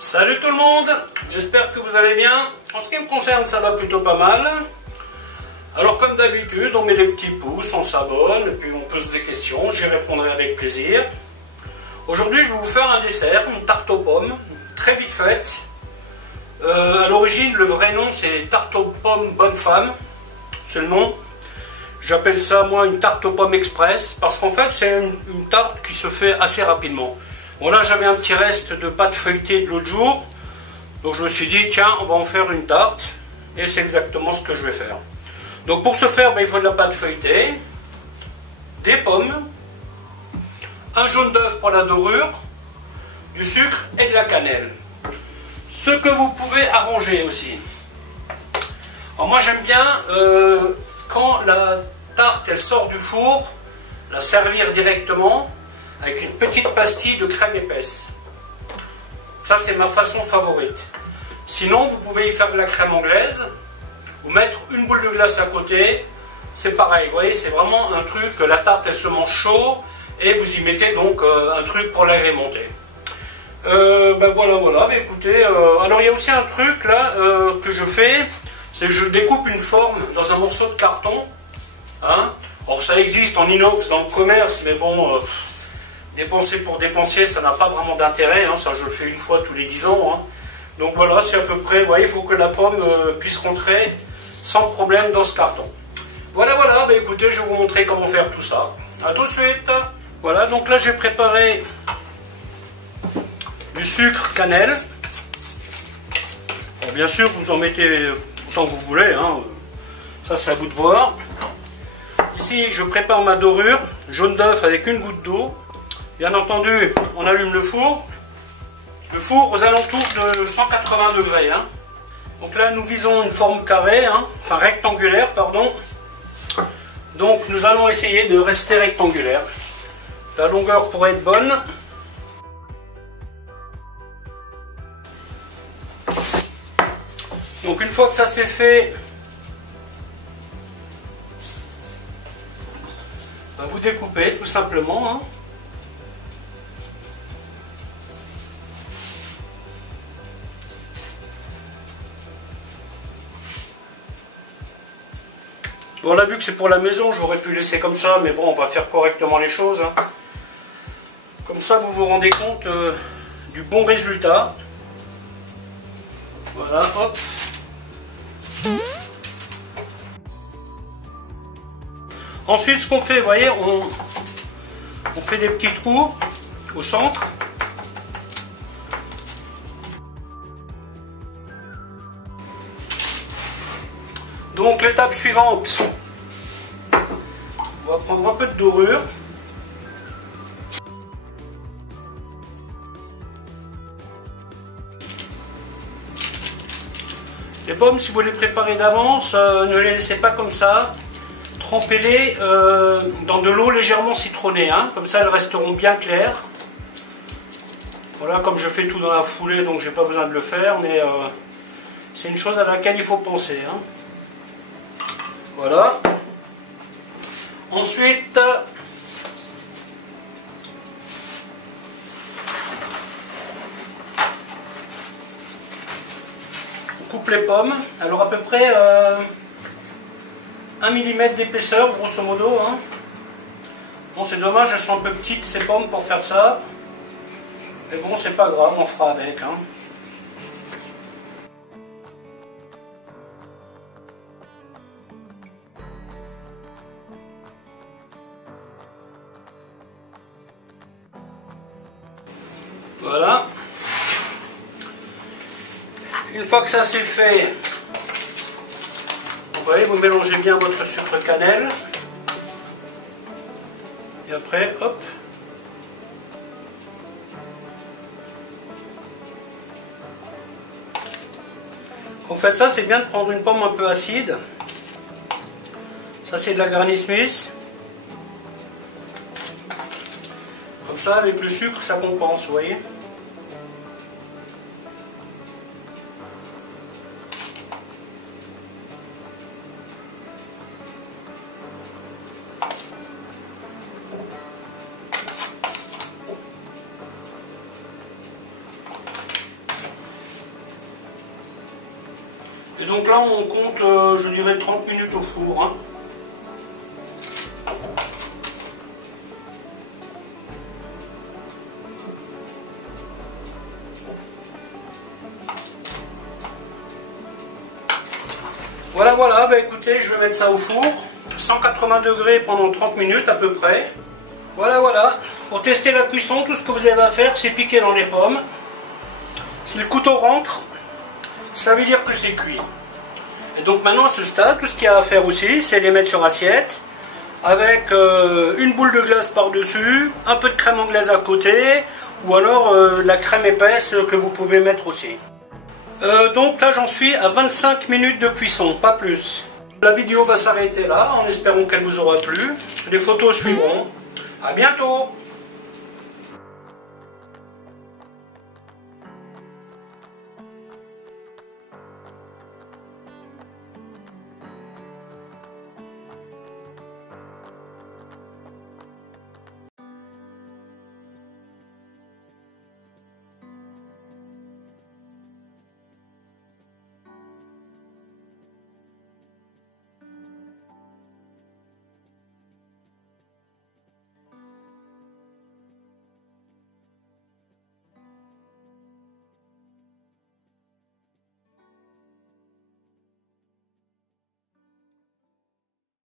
Salut tout le monde, j'espère que vous allez bien. En ce qui me concerne, ça va plutôt pas mal. Alors comme d'habitude, on met des petits pouces, on s'abonne, et puis on pose des questions, j'y répondrai avec plaisir. Aujourd'hui, je vais vous faire un dessert, une tarte aux pommes, très vite faite. À l'origine, le vrai nom, c'est tarte aux pommes bonne femme, c'est le nom. J'appelle ça, moi, une tarte aux pommes express, parce qu'en fait, c'est une tarte qui se fait assez rapidement. Bon, là, j'avais un petit reste de pâte feuilletée de l'autre jour, donc je me suis dit, tiens, on va en faire une tarte, et c'est exactement ce que je vais faire. Donc pour ce faire, il faut de la pâte feuilletée, des pommes, un jaune d'œuf pour la dorure, du sucre et de la cannelle. Ce que vous pouvez arranger aussi. Alors moi j'aime bien, quand la tarte elle sort du four, la servir directement avec une petite pastille de crème épaisse. Ça c'est ma façon favorite. Sinon vous pouvez y faire de la crème anglaise, ou mettre une boule de glace à côté, c'est pareil, vous voyez, c'est vraiment un truc que la tarte elle se mange chaud, et vous y mettez donc un truc pour l'agrémenter. Voilà, mais écoutez, alors il y a aussi un truc là que je fais, c'est que je découpe une forme dans un morceau de carton, hein. Alors ça existe en inox dans le commerce, mais bon, dépenser pour dépenser, ça n'a pas vraiment d'intérêt, hein. Ça je le fais une fois tous les 10 ans, hein. Donc voilà, c'est à peu près, vous voyez, il faut que la pomme puisse rentrer sans problème dans ce carton. Voilà, écoutez, je vais vous montrer comment faire tout ça. A tout de suite. Voilà, donc là j'ai préparé du sucre cannelle. Alors, bien sûr, vous en mettez autant que vous voulez, hein. Ça c'est à vous de voir. Ici, je prépare ma dorure, jaune d'œuf avec une goutte d'eau. Bien entendu, on allume le four. Le four aux alentours de 180 degrés. Hein. Donc là, nous visons une forme carrée, hein, enfin rectangulaire, pardon. Donc nous allons essayer de rester rectangulaire. La longueur pourrait être bonne. Donc une fois que ça c'est fait, vous découpez tout simplement. Hein. Bon, on a vu que c'est pour la maison, j'aurais pu laisser comme ça, mais bon, on va faire correctement les choses. Hein. Comme ça, vous vous rendez compte du bon résultat. Voilà, hop. Ensuite, ce qu'on fait, vous voyez, on fait des petits trous au centre. Donc l'étape suivante, on va prendre un peu de dorure. Les pommes, si vous les préparez d'avance, ne les laissez pas comme ça. Trempez-les dans de l'eau légèrement citronnée, hein. Comme ça elles resteront bien claires. Voilà, comme je fais tout dans la foulée, donc j'ai pas besoin de le faire, mais c'est une chose à laquelle il faut penser. Hein. Voilà. Ensuite, on coupe les pommes. Alors à peu près 1 mm d'épaisseur, grosso modo. Hein. Bon, c'est dommage, elles sont un peu petites ces pommes pour faire ça. Mais bon, c'est pas grave, on fera avec. Hein. Voilà. Une fois que ça c'est fait, vous voyez, vous mélangez bien votre sucre cannelle. Et après, hop. Quand vous faites ça, c'est bien de prendre une pomme un peu acide. Ça c'est de la Granny Smith. Comme ça, avec le sucre, ça compense, vous voyez. donc là on compte, je dirais 30 minutes au four. Hein. Voilà, voilà, bah écoutez, je vais mettre ça au four, 180 degrés pendant 30 minutes à peu près. Voilà, voilà, pour tester la cuisson, tout ce que vous avez à faire, c'est piquer dans les pommes. Si le couteau rentre, ça veut dire que c'est cuit. Et donc maintenant à ce stade, tout ce qu'il y a à faire aussi, c'est les mettre sur assiette, avec une boule de glace par-dessus, un peu de crème anglaise à côté, ou alors la crème épaisse que vous pouvez mettre aussi. Donc là j'en suis à 25 minutes de cuisson, pas plus. La vidéo va s'arrêter là, en espérant qu'elle vous aura plu. Les photos suivront. À bientôt!